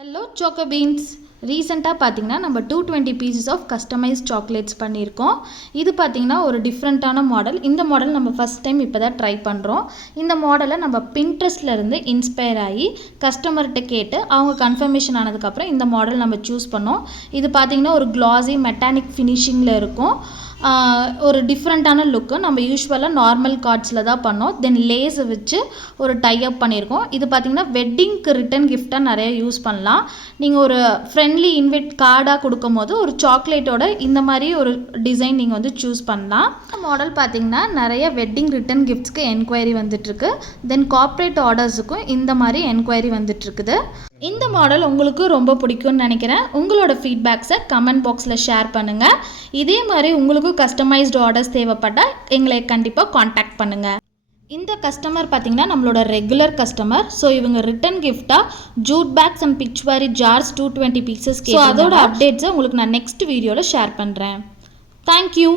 Hello choco beans. ரீசெண்டாக பார்த்தீங்கன்னா நம்ம 220 பீசஸ் ஆஃப் கஸ்டமைஸ்ட் சாக்லேட்ஸ் பண்ணியிருக்கோம். இது பார்த்தீங்கன்னா ஒரு டிஃப்ரெண்ட்டான மாடல். இந்த மாடல் நம்ம ஃபஸ்ட் டைம் இப்போ தான் ட்ரை பண்ணுறோம். இந்த மாடலை நம்ம பின்ட்ரெஸ்ட்லேருந்து இன்ஸ்பயர் ஆகி கஸ்டமர்கிட்ட கேட்டு அவங்க கன்ஃபர்மேஷன் ஆனதுக்கப்புறம் இந்த மாடல் நம்ம சூஸ் பண்ணோம். இது பார்த்தீங்கன்னா ஒரு க்ளாஸி மெட்டானிக் ஃபினிஷிங்கில் இருக்கும். ஒரு டிஃப்ரெண்ட்டான லுக்கு. நம்ம யூஸ்வலாக நார்மல் கார்ட்ஸில் தான் பண்ணோம். தென் லேஸை வச்சு ஒரு டைப் பண்ணியிருக்கோம். இது பார்த்திங்கன்னா வெட்டிங்க்கு ரிட்டன் கிஃப்டாக நிறைய யூஸ் பண்ணலாம். நீங்கள் ஒரு ஃப்ரெண்ட்லி இன்வைட் கார்டாக கொடுக்கும் போது ஒரு சாக்லேட்டோட இந்த மாதிரி ஒரு டிசைன் நீங்கள் வந்து சூஸ் பண்ணலாம். மாடல் பார்த்திங்கன்னா நிறைய வெட்டிங் ரிட்டன் கிஃப்ட்ஸ்க்கு என்கொயரி வந்துட்டுருக்கு. தென் கார்ப்பரேட் ஆர்டர்ஸுக்கும் இந்த மாதிரி என்கொயரி வந்துட்டுருக்குது. இந்த மாடல் உங்களுக்கு ரொம்ப பிடிக்கும்னு நினைக்கிறேன். உங்களோட ஃபீட்பேக்ஸை கமெண்ட் பாக்ஸில் ஷேர் பண்ணுங்கள். இதே மாதிரி உங்களுக்கும் கஸ்டமைஸ்டு ஆர்டர்ஸ் தேவைப்பட்டால் எங்களை கண்டிப்பாக காண்டாக்ட் பண்ணுங்கள். இந்த கஸ்டமர் பார்த்திங்கன்னா நம்மளோட ரெகுலர் கஸ்டமர். ஸோ இவங்க ரிட்டன் கிஃப்டாக ஜூட் பேக்ஸ் அண்ட் பிச்வாரி ஜார்ஸ் 220 பீசஸ். ஸோ அதோட அப்டேட்ஸை உங்களுக்கு நான் நெக்ஸ்ட் வீடியோவில் ஷேர் பண்ணுறேன். தேங்க்யூ.